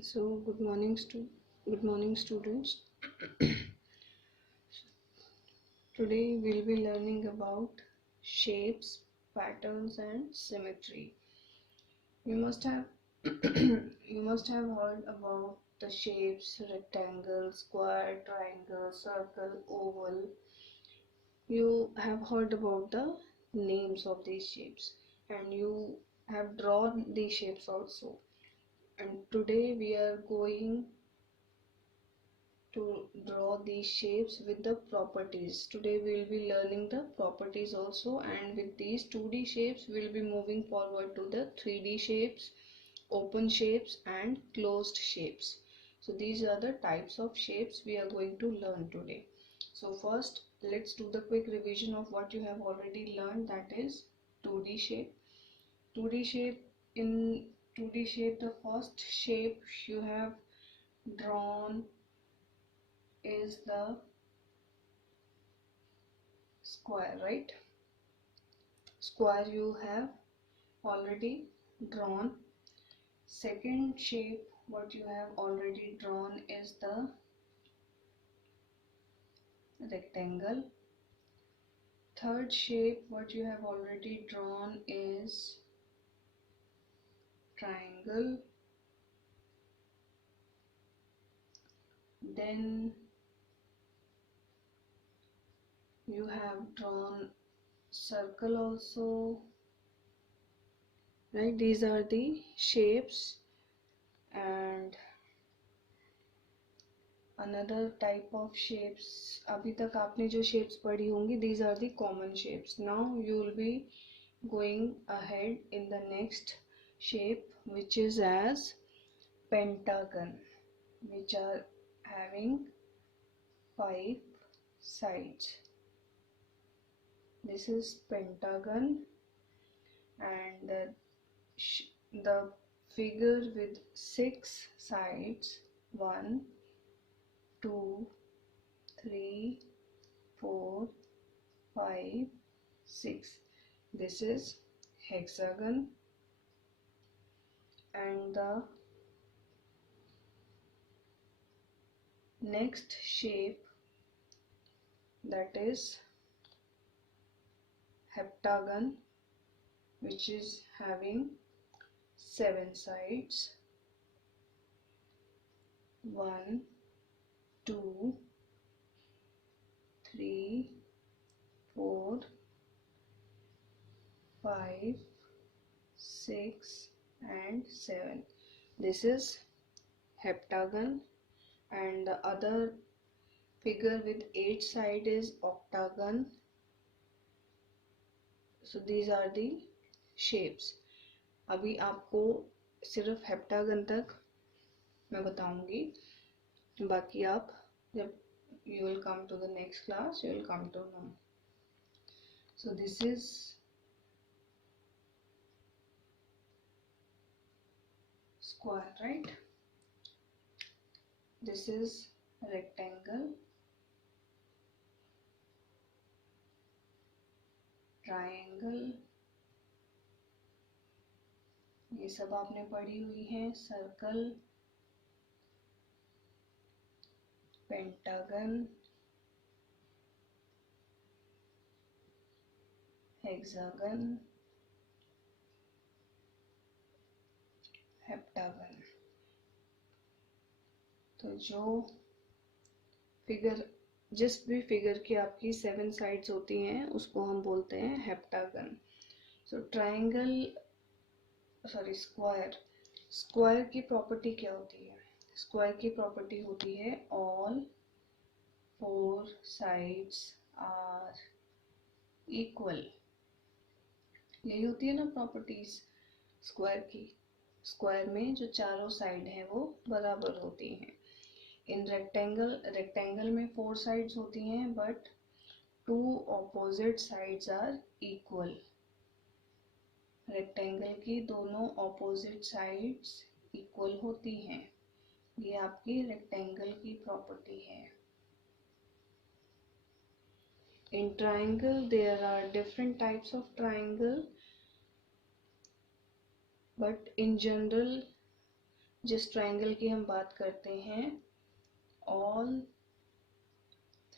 So good morning students. Today we'll be learning about shapes, patterns and symmetry. You must have you must have heard about the shapes rectangle, square, triangle, circle, oval. You have heard about the names of these shapes and you have drawn these shapes also. And today we are going to draw these shapes with the properties. Today we will be learning the properties also, and with these 2D shapes we will be moving forward to the 3D shapes, open shapes and closed shapes. So these are the types of shapes we are going to learn today. So first let's do the quick revision of what you have already learned, that is 2D shape. 2D shape, in 2D shape the first shape you have drawn is the square, right? Square you have already drawn. Second shape what you have already drawn is the rectangle. Third shape what you have already drawn is triangle. Then you have drawn circle also, right? These are the shapes. And another type of shapes, अभी तक आपने जो shapes पढ़ी होंगी, these are the common shapes. Now you will be going ahead in the next shape, which is as pentagon, which are having 5 sides. This is pentagon, and the figure with 6 sides, 1 2 3 4 5 6, this is hexagon. And the next shape, that is heptagon, which is having 7 sides, 1 2 3 4 5 6 and 7. This is heptagon. And the other figure with 8 sides is octagon. So these are the shapes. अभी आपको सिर्फ heptagon तक मैं बताऊंगी, बाकी आप जब you will come to the next class you will come to know. So this is square, right? This is rectangle, triangle, ये सब आपने पढ़ी हुई है, सर्कल, पेंटागन, हेक्सागन, हेप्टागन. तो जो फिगर, जिस भी फिगर की आपकी 7 साइड्स होती हैं उसको हम बोलते हैं हेप्टागन. सो ट्रायंगल, सॉरी स्क्वायर, स्क्वायर की प्रॉपर्टी क्या होती है? स्क्वायर की प्रॉपर्टी होती है ऑल 4 साइड्स आर इक्वल. यही होती है ना प्रॉपर्टीज स्क्वायर की. स्क्वायर में जो चारों साइड हैं वो बराबर होती हैं. इन रेक्टेंगल में 4 साइड्स होती हैं but 2 opposite sides are equal. Rectangle की दोनों ऑपोजिट साइड्स इक्वल होती हैं. ये आपकी रेक्टेंगल की प्रॉपर्टी है. In triangle there are different types of triangle, but in general जिस ट्राइंगल की हम बात करते हैं, ऑल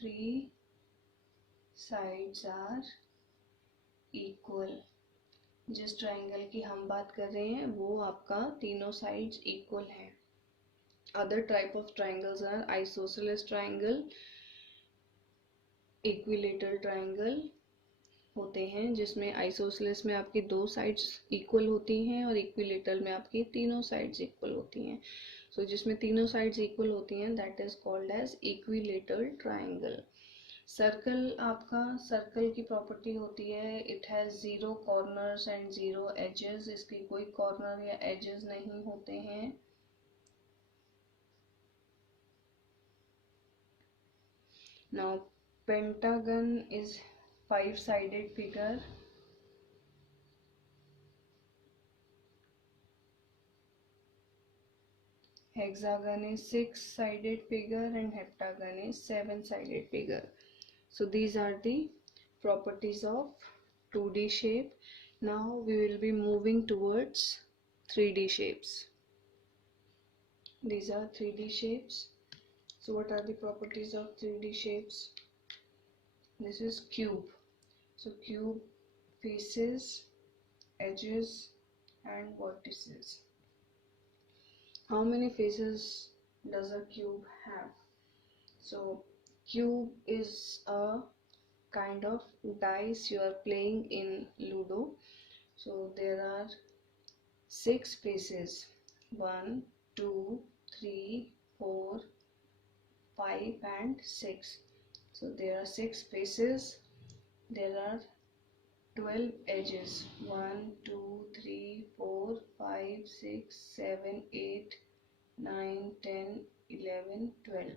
3 साइड्स आर इक्वल। जिस ट्राइंगल की हम बात कर रहे हैं वो आपका तीनों साइड्स इक्वल हैं। Other type of triangles are isosceles triangle, equilateral triangle होते हैं, जिसमें आइसोसेलेस में आपकी 2 साइड्स इक्वल होती हैं और इक्विलेटरल में आपकी तीनों साइड्स इक्वल होती हैं। सो जिसमें तीनों साइड्स इक्वल होती हैं that is called as equilateral triangle. Circle, आपका सर्कल की प्रॉपर्टी होती है it has 0 corners and 0 edges. इसके कोई कॉर्नर या एजेस नहीं होते हैं। Now pentagon is 5-sided figure. Hexagon is 6-sided figure and heptagon is 7-sided figure. So these are the properties of 2D shape. Now we will be moving towards 3D shapes. These are 3D shapes. So what are the properties of 3D shapes? This is cube. So cube faces, edges and vertices. How many faces does a cube have? So cube is a kind of dice you are playing in Ludo. So there are 6 faces: 1, 2, 3, 4, 5 and 6. So there are 6 faces. There are 12 edges: 1, 2, 3, 4, 5, 6, 7, 8, 9, 10, 11, 12,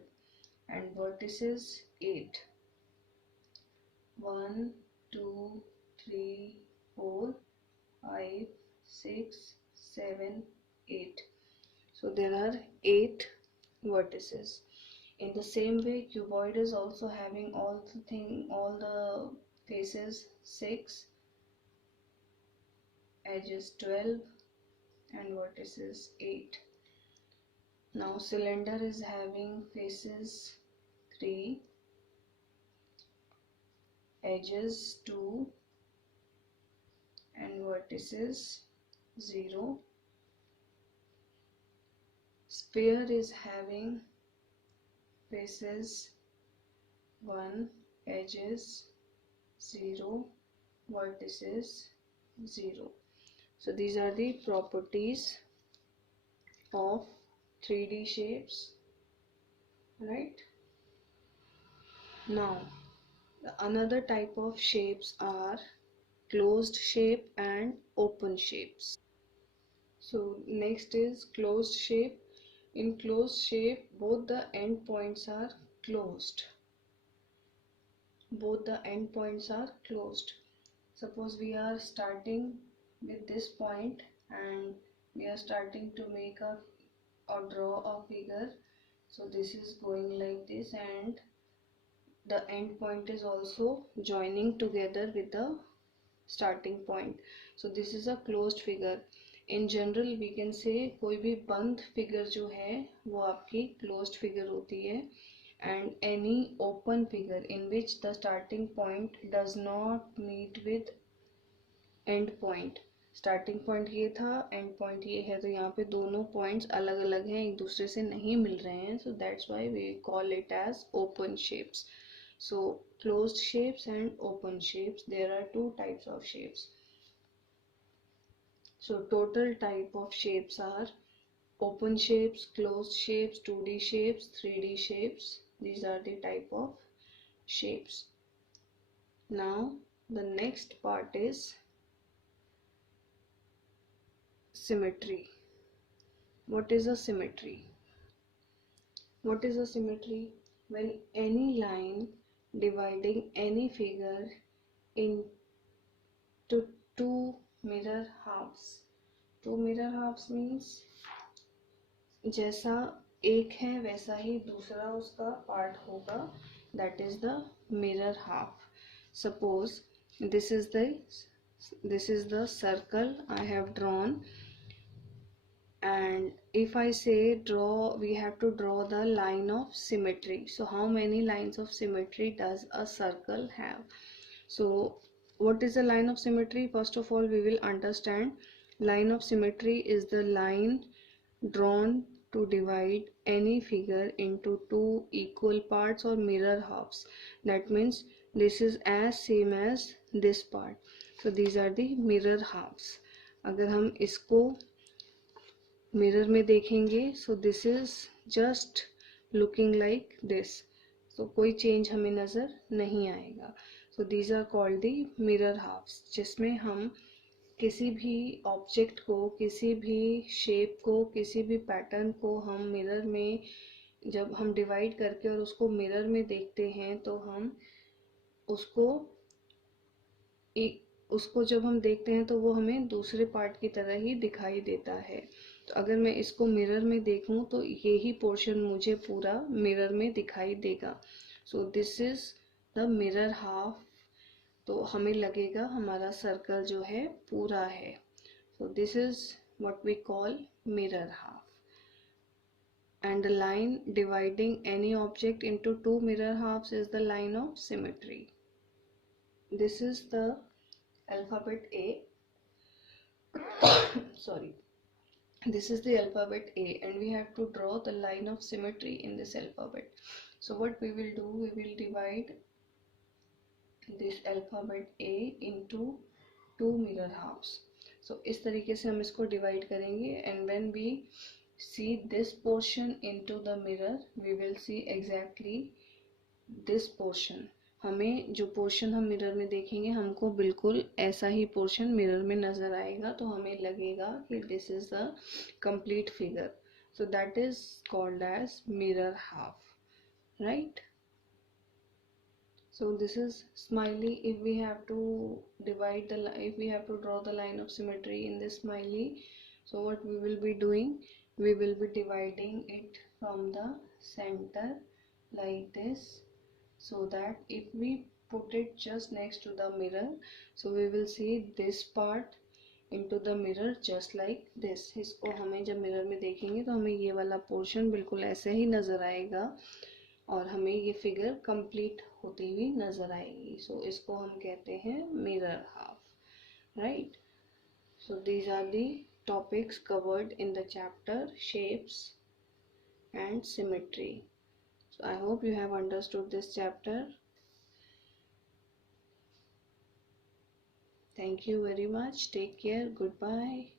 and vertices 8: 1, 2, 3, 4, 5, 6, 7, 8. So there are 8 vertices. In the same way, cuboid is also having all the faces 6, edges 12 and vertices 8. Now cylinder is having faces 3, edges 2 and vertices 0. Sphere is having faces 1, edges 0, vertices 0. So these are the properties of 3D shapes, right? Now another type of shapes are closed shape and open shapes. So next is closed shape. In closed shape, both the end points are closed. Both the end points are closed. Suppose we are starting with this point and we are starting to make or draw a figure. So this is going like this and the end point is also joining together with the starting point. So this is a closed figure. In general we can say कोई भी बंद figure जो है वो आपकी closed figure होती है, and any open figure in which the starting point does not meet with end point. Starting point ये था, एंड पॉइंट ये है, तो यहाँ पे दोनों पॉइंट्स अलग अलग हैं, एक दूसरे से नहीं मिल रहे हैं. So that's why we call it as open shapes. So closed shapes and open shapes, there are 2 types of shapes. So total type of shapes are open shapes, closed shapes, 2D shapes, 3D shapes. These are the type of shapes. Now the next part is symmetry. What is a symmetry? What is a symmetry? When any line dividing any figure into 2 mirror halves. 2 mirror halves means जैसा एक है वैसा ही दूसरा उसका part होगा, that is the mirror half. Suppose this is the circle I have drawn, And if I say draw, we have to draw the line of symmetry. So how many lines of symmetry does a circle have? So what is the line of symmetry? First of all, we will understand line of symmetry is the line drawn to divide any figure into two equal parts or mirror halves. That means this is as same as this part. So these are the mirror halves. अगर हम इसको mirror में देखेंगे, so this is just looking like this, so कोई change हमें नज़र नहीं आएगा. So these are called the mirror halves, जिसमें हम किसी भी ऑब्जेक्ट को, किसी भी शेप को, किसी भी पैटर्न को हम मिरर में जब हम डिवाइड करके और उसको मिरर में देखते हैं तो हम उसको उसको जब हम देखते हैं तो वो हमें दूसरे पार्ट की तरह ही दिखाई देता है. तो अगर मैं इसको मिरर में देखूं तो यही पोर्शन मुझे पूरा मिरर में दिखाई देगा. So this is the mirror half. तो हमें लगेगा हमारा सर्कल जो है पूरा है. So this is what we call mirror half. And the line dividing any object into two mirror halves is the line of symmetry. This is the alphabet A. Sorry, this is the alphabet A, and we have to draw the line of symmetry in this alphabet. So what we will do, we will divide this alphabet A into two mirror halves. So इस तरीके से हम इसको divide करेंगे, and when we see this portion into the mirror, we will see exactly this portion. हमें जो portion हम mirror में देखेंगे हमको बिल्कुल ऐसा ही पोर्शन मिरर में नजर आएगा, तो हमें लगेगा कि this is the complete figure. So that is called as mirror half, right. So this is smiley. If we have to if we have to draw the line of symmetry in this smiley, so what we will be doing, we will be dividing it from the center like this, so that if we put it just next to the mirror, so we will see this part into the mirror just like this. इसको हमें जब mirror में देखेंगे तो हमें ये वाला portion बिल्कुल ऐसे ही नज़र आएगा और हमें ये फिगर कंप्लीट होती हुई नज़र आएगी. सो इसको हम कहते हैं mirror half, right. So these are the topics covered in the chapter shapes and symmetry. So I hope you have understood this chapter. Thank you very much. Take care. Goodbye.